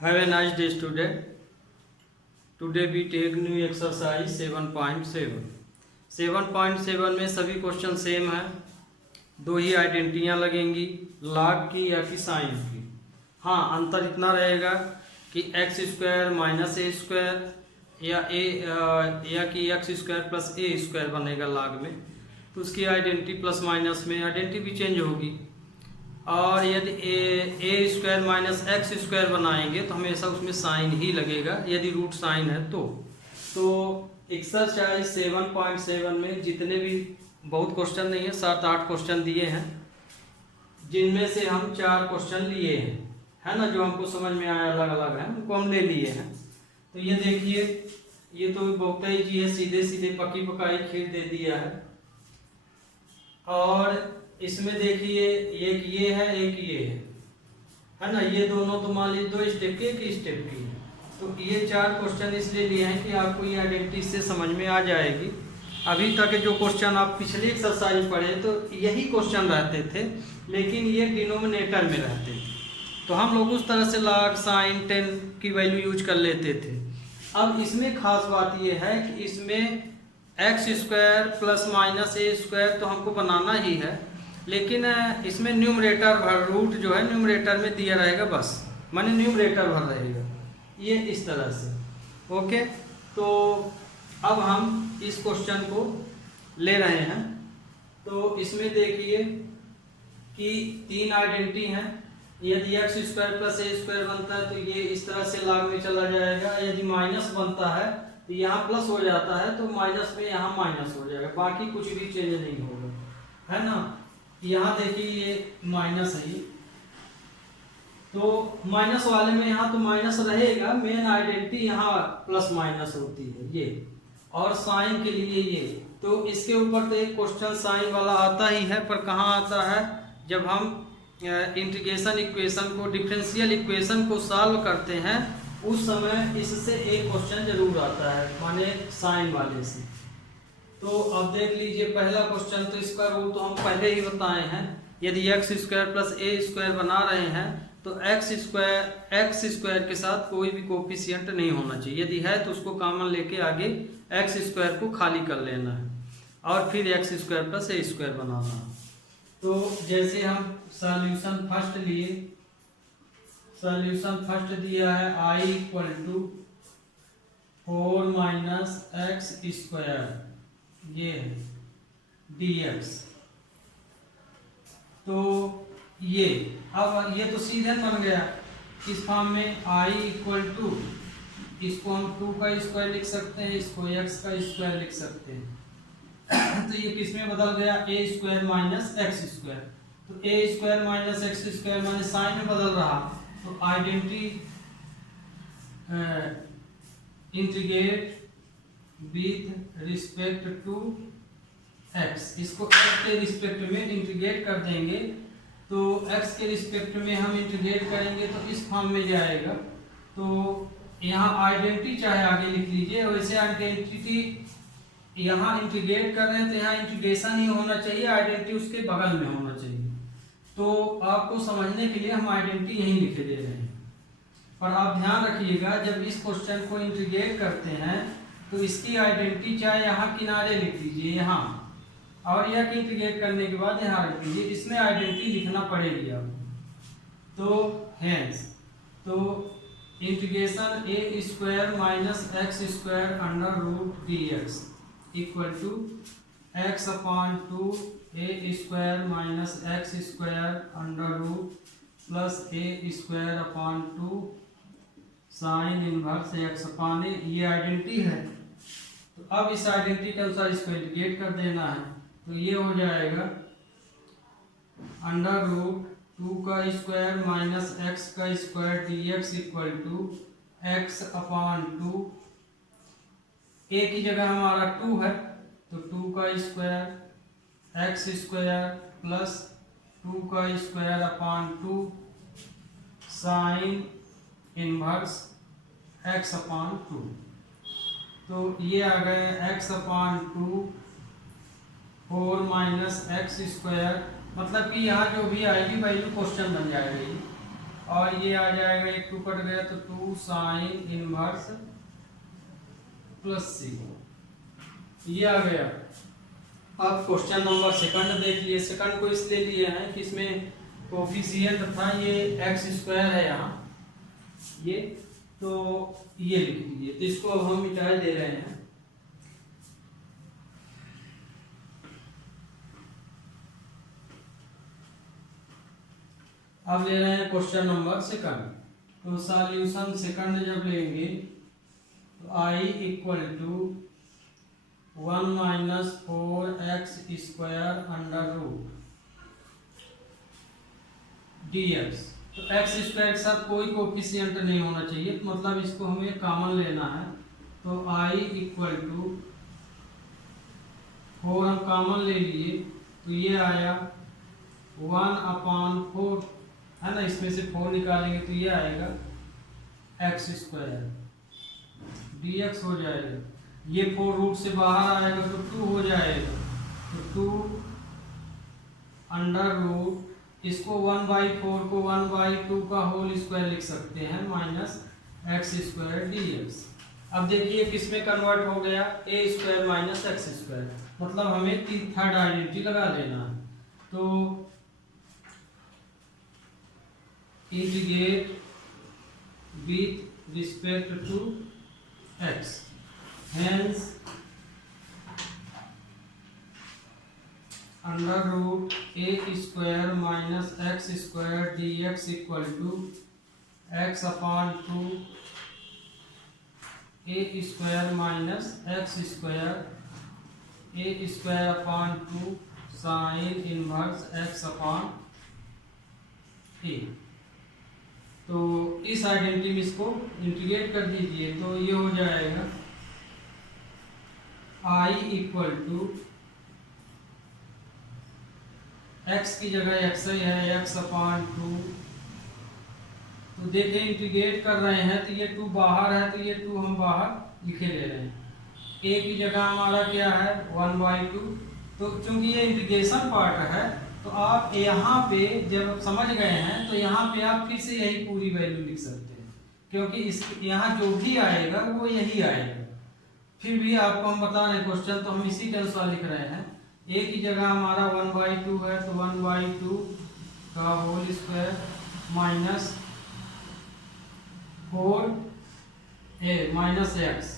Have a nice day, student. Today we take new exercise 7.7. 7.7 में सभी question same है। दो ही आइडेंटिटियाँ लगेंगी, लॉग की या कि साइन की। हाँ, अंतर इतना रहेगा कि एक्स स्क्वायर माइनस ए स्क्वायर या कि x square plus a square बनेगा लॉग में, तो उसकी आइडेंटिटी प्लस माइनस में आइडेंटिटी भी चेंज होगी। और यदि ए स्क्वायर माइनस एक्स स्क्वायर बनाएंगे तो हमेशा उसमें साइन ही लगेगा, यदि रूट साइन है तो एक्सरसाइज 7.7 में जितने भी बहुत क्वेश्चन नहीं है, 7-8 क्वेश्चन दिए हैं, जिनमें से हम 4 क्वेश्चन लिए हैं, है ना, जो हमको समझ में आया अलग अलग है उनको हम ले लिए हैं। तो ये देखिए, ये तो बहुत ही जी है, सीधे सीधे पकी पकाई खीर दे दिया है। और इसमें देखिए एक ये है, एक ये है ना, ये दोनों तो मान लीजिए 2 स्टेप की, एक स्टेप की है। तो ये 4 क्वेश्चन इसलिए लिए हैं कि आपको ये आइडेंटिटी से समझ में आ जाएगी। अभी तक जो क्वेश्चन आप पिछली एक्सरसाइज पढ़े तो यही क्वेश्चन रहते थे, लेकिन ये डिनोमिनेटर में रहते थे, तो हम लोग उस तरह से लॉग साइन 10 की वैल्यू यूज कर लेते थे। अब इसमें खास बात ये है कि इसमें एक्स स्क्वायर प्लस माइनस ए स्क्वायर तो हमको बनाना ही है, लेकिन इसमें न्यूमरेटर भर, रूट जो है न्यूमरेटर में दिया रहेगा, बस माने न्यूमरेटर भर रहेगा, ये इस तरह से। ओके, तो अब हम इस क्वेश्चन को ले रहे हैं। तो इसमें देखिए कि 3 आइडेंटिटी हैं। यदि x square plus a square बनता है तो ये इस तरह से लॉग में चला जाएगा। यदि माइनस बनता है तो यहाँ प्लस हो जाता है, तो माइनस में यहाँ माइनस हो जाएगा, बाकी कुछ भी चेंज नहीं होगा, है ना। यहाँ देखिए ये माइनस है, तो माइनस वाले में यहाँ तो माइनस रहेगा, मेन आइडेंटिटी यहाँ प्लस माइनस होती है ये, और साइन के लिए ये। तो इसके ऊपर तो एक क्वेश्चन साइन वाला आता ही है, पर कहाँ आता है, जब हम इंटीग्रेशन इक्वेशन को, डिफरेंशियल इक्वेशन को सॉल्व करते हैं, उस समय इससे एक क्वेश्चन जरूर आता है, माने साइन वाले से। तो अब देख लीजिए पहला क्वेश्चन, तो इसका रूल तो हम पहले ही बताए हैं। यदि x square plus a square बना रहे हैं तो एक्स स्क्वायर के साथ कोई भी कोफिशिएंट नहीं होना चाहिए, यदि है तो उसको कॉमन लेके आगे एक्स स्क्वायर को खाली कर लेना है, और फिर x square plus a square बनाना है। तो जैसे हम सॉल्यूशन फर्स्ट लिए, सॉल्यूशन फर्स्ट दिया है i = 4 - x स्क्वायर, ये है dx। तो ये अब ये तो सीधे बन गया इस फॉर्म में, i = इसको हम 2 का स्क्वायर लिख सकते हैं, इसको x का स्क्वायर लिख सकते हैं। तो ये किस में बदल गया, a square minus x square. तो a square minus x square माने साइन में बदल रहा, तो identity integrate with respect to x, इसको x के रिस्पेक्ट में इंटीग्रेट कर देंगे। तो x के रिस्पेक्ट में हम इंटीग्रेट करेंगे तो इस फॉर्म में जाएगा। तो यहाँ आइडेंटिटी चाहे आगे लिख लीजिए, वैसे आइडेंटिटी यहाँ इंटीग्रेट कर रहे हैं तो यहाँ इंटीग्रेशन ही होना चाहिए, आइडेंटिटी उसके बगल में होना चाहिए। तो आपको समझने के लिए हम आइडेंटिटी यहीं लिखे दे रहे हैं। पर आप ध्यान रखिएगा, जब इस क्वेश्चन को इंटीग्रेट करते हैं तो इसकी आइडेंटिटी चाहे यहाँ किनारे लिख लीजिए यहाँ, और यह इंटीग्रेट करने के बाद यहाँ रख लीजिए, इसमें आइडेंटिटी लिखना पड़ेगी आपको। तो हेंस, तो integration a square minus x square √dx = x/2 a square minus x square √ +a स्क्वायर/2 साइन इनवर्स x/a, ये आइडेंटिटी है। तो अब इस आइडेंटिटी के अनुसार इसको इंटीग्रेट कर देना है, तो ये हो जाएगा √2 का स्क्वायर माइनस एक्स का स्क्वायर dx = x/2। a की जगह हमारा 2 है, तो 2 का स्क्वायर एक्स स्क्वायर प्लस 2 का स्क्वायर/2 साइन इनवर्स x/2। तो ये आ गए x/2 4 - x स्क्वायर, मतलब कि यहाँ जो भी आएगी वैल्यू क्वेश्चन बन जाएगी। और ये आ जाएगा, एक 2 कट गया तो 2 साइन इनवर्स प्लस सी, ये आ गया। अब क्वेश्चन नंबर सेकंड देख लिए। सेकंड को इसलिए लिए हैं कि इसमें कोफिशिएंट था, ये एक्स स्क्वायर है यहाँ, ये तो ये लिख लीजिए। तो इसको अब हम मिटा दे रहे हैं। अब ले रहे हैं क्वेश्चन नंबर सेकंड। तो सॉल्यूशन सेकंड जब लेंगे तो I equal to 1 minus 4x square under root dx। तो एक्स स्क्वायर के साथ कोई कोफिशिएंट नहीं होना चाहिए, तो मतलब इसको हमें कॉमन लेना है। तो i इक्वल टू 4 हम कॉमन ले लिए, तो ये आया 1/4 है ना, इसमें से 4 निकालेंगे तो ये आएगा एक्स स्क्वायर dx हो जाएगा। ये 4 रूट से बाहर आएगा तो 2 हो जाएगा, तो 2 अंडर रूट, इसको 1/4 को 1/2 का होल स्क्वायर लिख सकते हैं, माइनस एक्स स्क्वायर dx। अब देखिए किस में कन्वर्ट हो गया, a square minus x square, मतलब हमें थर्ड आइडेंटिटी लगा देना है। तो integrate with respect to x, hence under root a square minus x square dx equal to x/2 a square minus x square a square 2 sine inverse x/a। तो इस identity में इसको इंटीग्रेट कर दीजिए, तो ये हो जाएगा i इक्वल टू x की जगह x ही है, x/2। तो देखिए इंटीग्रेट कर रहे हैं तो ये 2 बाहर है, तो ये 2 हम बाहर लिखे ले रहे हैं। a की जगह हमारा क्या है 1/2। तो चूंकि ये इंटीग्रेशन पार्ट है, तो आप यहाँ पे जब समझ गए हैं तो यहाँ पे आप फिर से यही पूरी वैल्यू लिख सकते हैं, क्योंकि इस यहाँ जो भी आएगा वो यही आएगा। फिर भी आपको हम बता रहे हैं क्वेश्चन, तो हम इसी के अनुसार लिख रहे हैं। a की जगह हमारा 1/2 है, तो 1/2 का whole square minus 4 minus x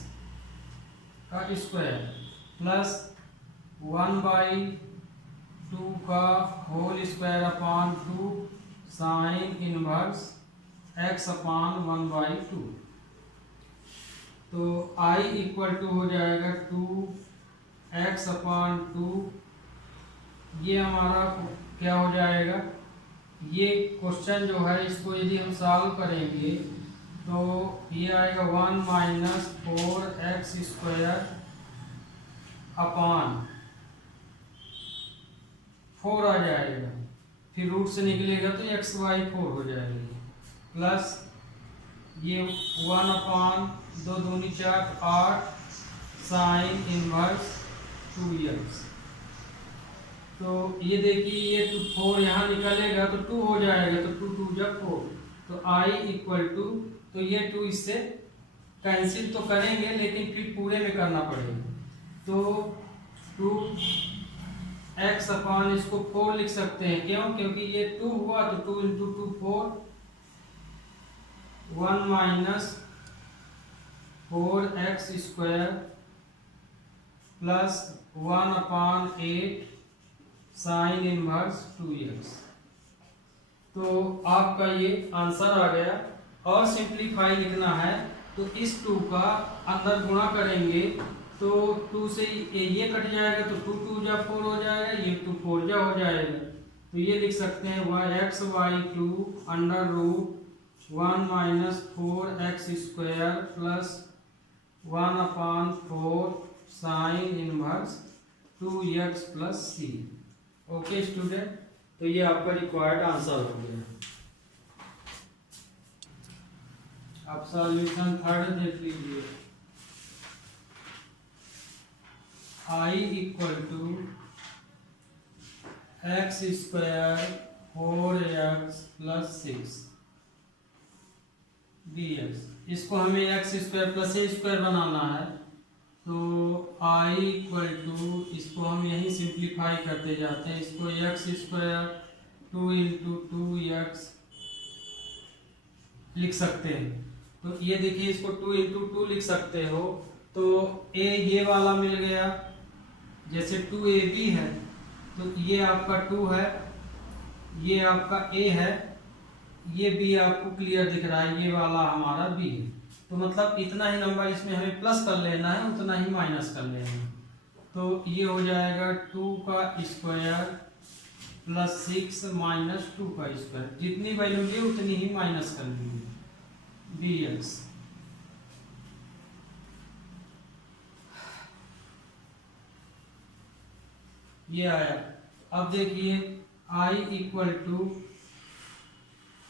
का स्क्वायर प्लस 1/2 का whole square upon 2 sine inverse x/1/2। तो i इक्वल टू हो जाएगा 2x/2। ये हमारा क्या हो जाएगा, ये क्वेश्चन जो है इसको यदि हम सॉल्व करेंगे तो ये आएगा 1 माइनस 4x स्क्वायर अपॉन 4 आ जाएगा, फिर रूट से निकलेगा तो x/4 हो जाएगा, प्लस ये 1/2 दूनी 4 8 साइन इनवर्स 2x। तो ये देखिए ये 4 यहाँ निकलेगा तो 2 हो जाएगा, तो 2 2 जब 4, तो i इक्वल टू, तो ये 2 इससे कैंसिल तो करेंगे लेकिन फिर पूरे में करना पड़ेगा। तो 2x अपॉन इसको 4 लिख सकते हैं, क्यों, क्योंकि ये 2 हुआ तो 2 × 2 4, 1 minus 4x square plus 1/8 sign inverse 2x। तो आपका ये आंसर आ गया। और सिंप्लीफाई लिखना है तो इस 2 का अंदर गुणा करेंगे तो 2 से ये कट जाएगा, तो 2 2 जा 4 हो जाएगा, ये 2 4 जा हो जाएगा। तो ये लिख सकते हैं x/2 under root 1 minus 4x square plus 1/4 sine inverse 2x plus c। Okay student, तो ये आपका रिक्वायर्ड आंसर हो गया। अब सॉल्यूशन थर्ड देख लीजिए। i equal to x square 4x plus 6। dx। इसको हमें x square plus a square बनाना है, तो i इक्वल टू, इसको हम यहीं सिंप्लीफाई करते जाते हैं, इसको एक्स स्क्वायर 2 इंटू 2x लिख सकते हैं। तो ये देखिए, इसको 2 इंटू 2 लिख सकते हो, तो a ये वाला मिल गया, जैसे 2ab है तो ये आपका 2 है, ये आपका a है, ये b आपको क्लियर दिख रहा है, ये वाला हमारा b है। तो मतलब इतना ही नंबर इसमें हमें प्लस कर लेना है, उतना ही माइनस कर लेना है। तो ये हो जाएगा 2 का स्क्वायर प्लस 6 माइनस 2 का स्क्वायर, जितनी वैल्यू ली उतनी ही माइनस कर लीजिए dx। ये आया। अब देखिए i इक्वल टू,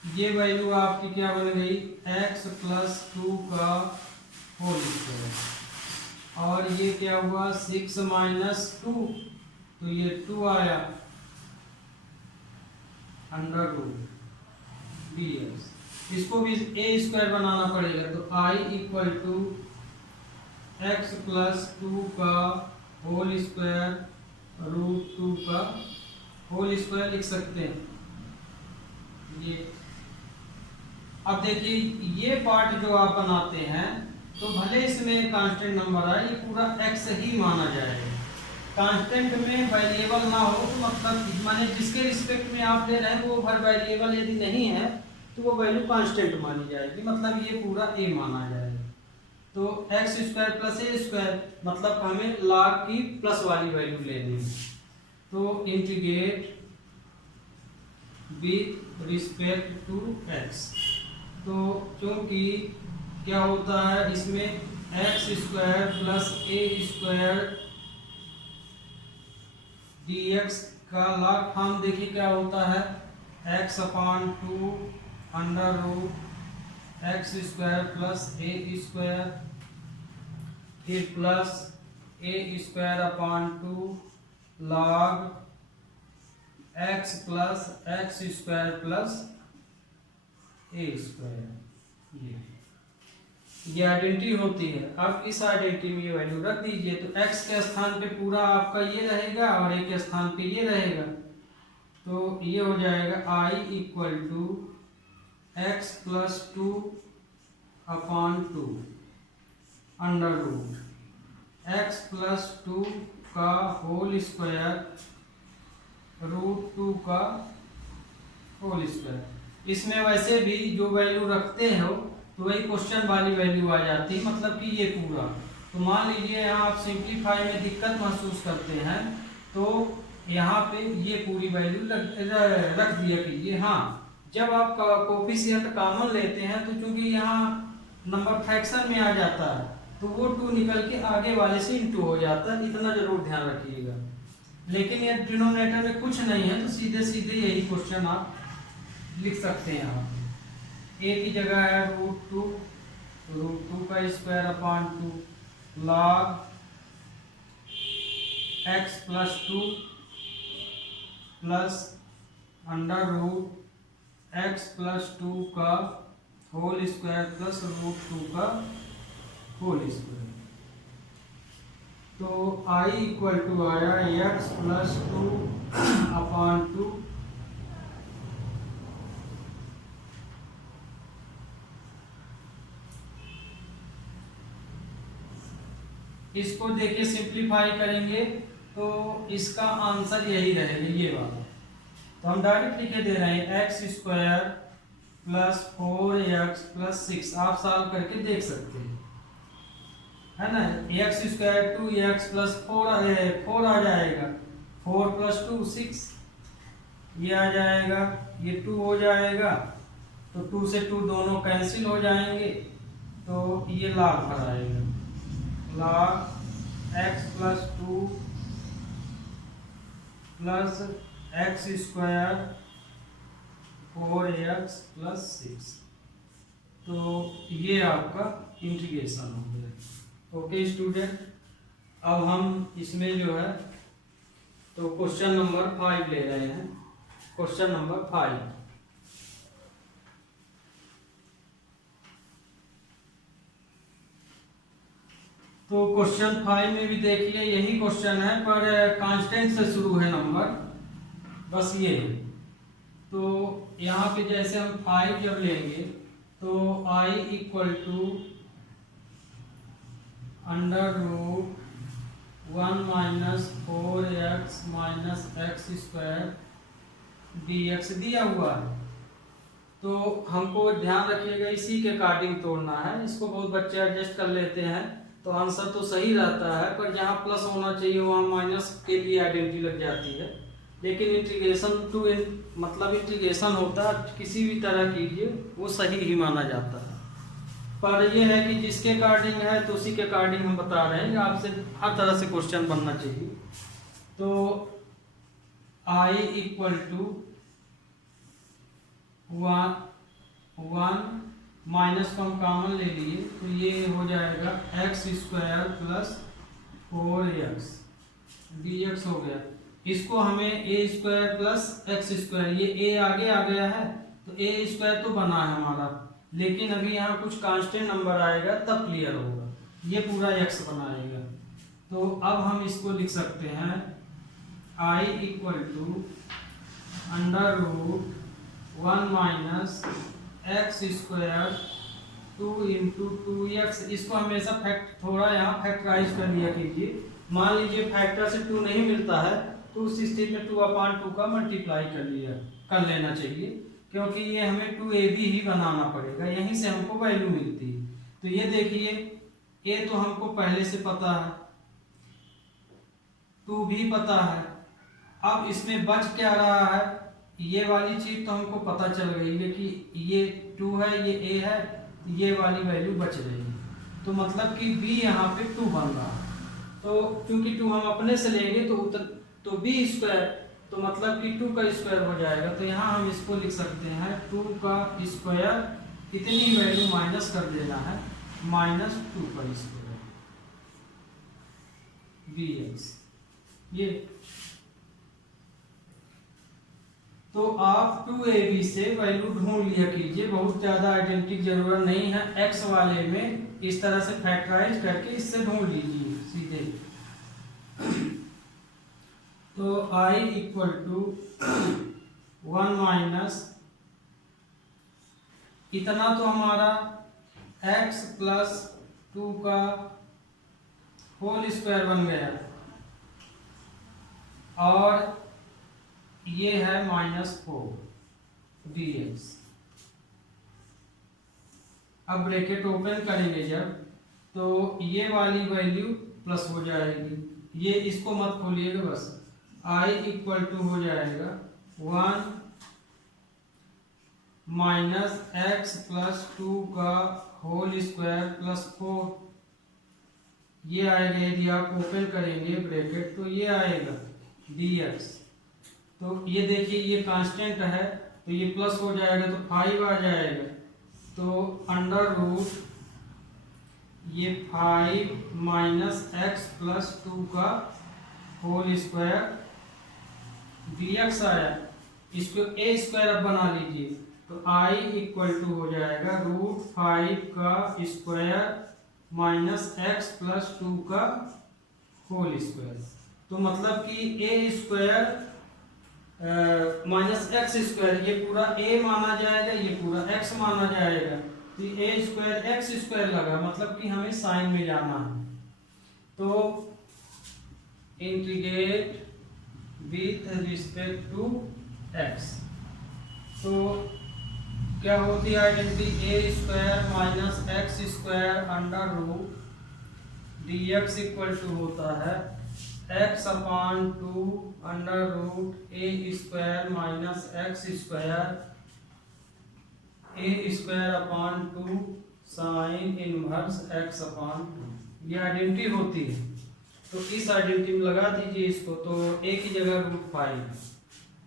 ये वैल्यू आपकी क्या बन गई, x प्लस 2 का होल स्क्वायर, और ये क्या हुआ 6 माइनस 2, तो ये 2 आया अंडर रूट dx। इसको भी a स्क्वायर बनाना पड़ेगा, तो i equal to x plus 2 का होल स्क्वायर रूट 2 का होल स्क्वायर लिख सकते हैं ये। अब देखिए ये पार्ट जो आप बनाते हैं, तो भले इसमें कांस्टेंट नंबर आए, ये पूरा x ही माना जाएगा। कांस्टेंट में वेरिएबल ना हो तो मतलब माने जिसके रिस्पेक्ट में आप ले रहे हैं वो हर वेरिएबल यदि नहीं है तो वो वैल्यू कांस्टेंट मानी जाएगी, मतलब ये पूरा a माना जाएगा। तो x square plus a square मतलब हमें log की प्लस वाली वैल्यू लेनी है, तो integrate with respect to x। तो क्योंकि क्या होता है इसमें x square plus a square dx का log फॉर्म देखिए क्या होता है, x upon 2 under root x square plus a square, फिर plus a square upon 2 log x plus x square plus a square. ये आइडेंटिटी होती है। अब इस आइडेंटिटी में ये वैल्यू रख दीजिए, तो x के स्थान पे पूरा आपका ये रहेगा और a के स्थान पे ये रहेगा, तो ये हो जाएगा i equal to x plus 2 upon 2 under root x plus 2 का होल स्क्वायर रूट 2 का होल स्क्वायर। इसमें वैसे भी जो वैल्यू रखते हो तो वही क्वेश्चन वाली वैल्यू आ जाती है, मतलब कि ये पूरा। तो मान लीजिए यहाँ आप सिंप्लीफाई में दिक्कत महसूस करते हैं, तो यहाँ पे ये पूरी वैल्यू रख दिया कीजिए। हाँ, जब आप कोफिशिएंट कॉमन लेते हैं तो चूंकि यहाँ नंबर फ्रैक्शन में आ जाता है तो वो 2 निकल के आगे वाले से इंटू हो जाता है, इतना जरूर ध्यान रखिएगा। लेकिन ये डिनोमिनेटर में कुछ नहीं है तो सीधे सीधे यही क्वेश्चन आप लिख सकते हैं। यहाँ ए की जगह है रूट टू का square upon 2 log x plus 2 plus under root x plus 2 का होल स्क्वायर प्लस रूट 2 का होल स्क्वायर। तो i इक्वल टू आया एक्स प्लस 2 अपॉन 2 इसको देखिए सिंप्लीफाई करेंगे तो इसका आंसर यही रहेगा, ये वाला। तो हम डायरेक्ट लिखे दे रहे हैं x square plus 4x plus 6, आप सॉल्व करके देख सकते हैं, है ना। एक्स स्क्वायर 2x प्लस 4 आ जाएगा, 4 प्लस 2 6, ये आ जाएगा, ये 2 हो जाएगा, तो 2 से 2 दोनों कैंसिल हो जाएंगे, तो ये log भर आएगा, log x plus 2 plus x square 4x plus 6। तो ये आपका इंटीग्रेशन हो गया। ओके स्टूडेंट, अब हम इसमें जो है तो क्वेश्चन नंबर 5 ले रहे हैं। क्वेश्चन नंबर 5, तो क्वेश्चन 5 में भी देखिए यही क्वेश्चन है, पर कांस्टेंट से शुरू है नंबर, बस ये। तो यहाँ पे जैसे हम 5 जब लेंगे तो I equal to under root 1 minus 4x minus x square dx दिया हुआ है। तो हमको ध्यान रखिएगा इसी के अकॉर्डिंग तोड़ना है। इसको बहुत बच्चे एडजस्ट कर लेते हैं तो आंसर तो सही रहता है, पर जहाँ प्लस होना चाहिए वहाँ माइनस के लिए आइडेंटिटी लग जाती है। लेकिन इंटीग्रेशन टू मतलब इंटीग्रेशन होता है, किसी भी तरह कीजिए वो सही ही माना जाता है। पर ये है कि जिसके अकॉर्डिंग है तो उसी के अकॉर्डिंग हम बता रहे हैं कि आपसे हर तरह से क्वेश्चन बनना चाहिए। तो I इक्वल टू 1 माइनस को हम कॉमन ले लिए तो ये हो जाएगा x square plus 4x dx हो गया। इसको हमें ए स्क्वायर प्लस एक्स स्क्वायर, ये ए आगे आ गया है तो ए स्क्वायर तो बना है हमारा, लेकिन अभी यहाँ कुछ कांस्टेंट नंबर आएगा तब क्लियर होगा। ये पूरा x बनाएगा। तो अब हम इसको लिख सकते हैं I equal to under root 1 minus x square 2 into 2x। इसको हमेशा थोड़ा यहाँ फैक्टराइज कर लिया कीजिए। मान लीजिए फैक्टर से 2 नहीं मिलता है तो उस स्थिति में 2/2 का मल्टीप्लाई कर लेना चाहिए, क्योंकि ये हमें 2ab ही बनाना पड़ेगा, यहीं से हमको वैल्यू मिलती है। तो ये देखिए a तो हमको पहले से पता है, 2 भी पता है। अब इसमें बच क्या रहा है, ये वाली चीज तो हमको पता चल गई है कि ये 2 है, ये a है, ये वाली वैल्यू बच रही है। तो मतलब कि b यहाँ पे 2 बन रहा है। तो क्योंकि 2 हम अपने से लेंगे तो b स्क्वायर, तो मतलब कि 2 का स्क्वायर हो जाएगा। तो यहाँ हम इसको लिख सकते हैं 2 का स्क्वायर, इतनी वैल्यू माइनस कर देना है, माइनस 2 का स्क्वायर dx। ये तो आप 2ab से वैल्यू ढूंढ लिया कीजिए, बहुत ज्यादा आइडेंटिटी की जरूरत नहीं है। x वाले में इस तरह से फैक्टराइज करके इससे ढूंढ लीजिए सीधे। तो I इक्वल टू 1 माइनस इतना तो हमारा x प्लस 2 का होल स्क्वायर बन गया, और ये है -4 dx। अब ब्रैकेट ओपन करेंगे जब, तो ये वाली वैल्यू प्लस हो जाएगी, ये इसको मत खोलिएगा बस। I इक्वल टू हो जाएगा 1 माइनस एक्स प्लस 2 का होल स्क्वायर प्लस 4, ये आएगा। यदि आप ओपन करेंगे ब्रैकेट तो ये आएगा dx। तो ये देखिए ये कांस्टेंट है तो ये प्लस हो जाएगा तो 5 आ जाएगा। तो अंडर रूट ये 5 माइनस एक्स प्लस 2 का होल स्क्वायर dx आया। इसको a स्क्वायर अब बना लीजिए तो I इक्वल टू हो जाएगा √5 का स्क्वायर माइनस एक्स प्लस 2 का होल स्क्वायर। तो मतलब कि a square minus x square, ये पूरा a माना जाएगा, ये पूरा x माना जाएगा। तो a स्क्वायर एक्स स्क्वायर लगा, मतलब कि हमें साइन में जाना है। तो integrate with respect to x। तो क्या होती है identity, a square minus x square under root dx equal to होता है x/2 under root a square minus x square a²/2 sine inverse x/2। ये आइडेंटिटी होती है। तो इस आइडेंटिटी में लगा दीजिए इसको, तो a की जगह √5।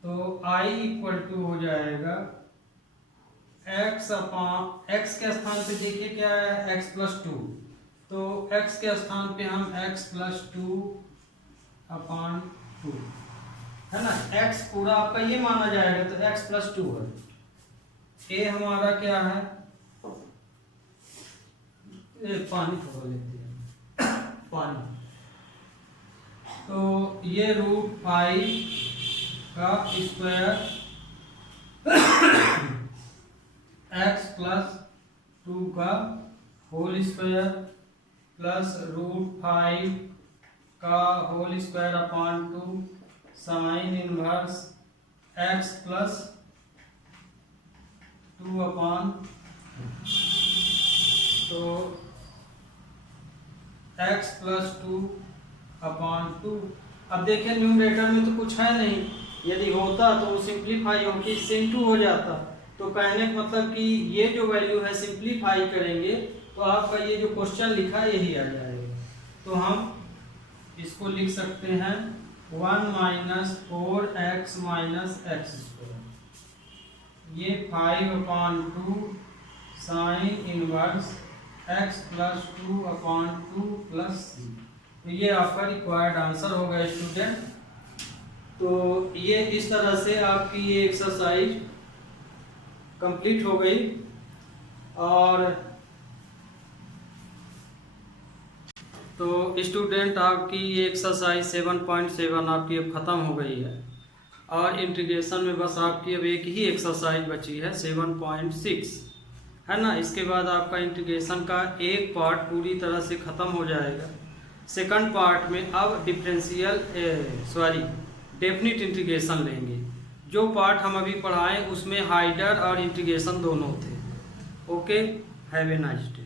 तो I इक्वल टू हो जाएगा x के स्थान पे देखिए क्या है, x प्लस 2। तो x के स्थान पे हम x प्लस 2/2 है ना, x पूरा आपका ये माना जाएगा तो x प्लस 2 है। a हमारा क्या है, पानी थोड़ा लेते हैं। पानी। तो ये √5 का स्क्वायर x प्लस 2 का होल स्क्वायर प्लस √5 का whole square upon 2 sine inverse x plus 2 upon, तो x प्लस 2 अपॉन 2। अब देखें न्यूमरेटर में तो कुछ है नहीं, यदि होता तो वो सिंप्लीफाई होकर इससे इंटू हो जाता। तो कहने का मतलब कि ये जो वैल्यू है सिंप्लीफाई करेंगे तो आपका ये जो क्वेश्चन लिखा है यही आ जाएगा। तो हम इसको लिख सकते हैं 1 minus 4x minus x square, ये 5/2 sign inverse x plus 2 upon 2 plus c। तो ये आपका रिक्वायर्ड आंसर होगा स्टूडेंट। तो ये इस तरह से आपकी ये एक्सरसाइज कंप्लीट हो गई। और तो स्टूडेंट आपकी ये एक्सरसाइज 7.7 आपकी अब ख़त्म हो गई है और इंटीग्रेशन में बस आपकी अब एक ही एक्सरसाइज बची है 7.6, है ना। इसके बाद आपका इंटीग्रेशन का एक पार्ट पूरी तरह से ख़त्म हो जाएगा। सेकंड पार्ट में अब डेफिनिट इंटीग्रेशन लेंगे। जो पार्ट हम अभी पढ़ाएं उसमें हाइडर और इंटीग्रेशन दोनों थे। Okay, have a nice day.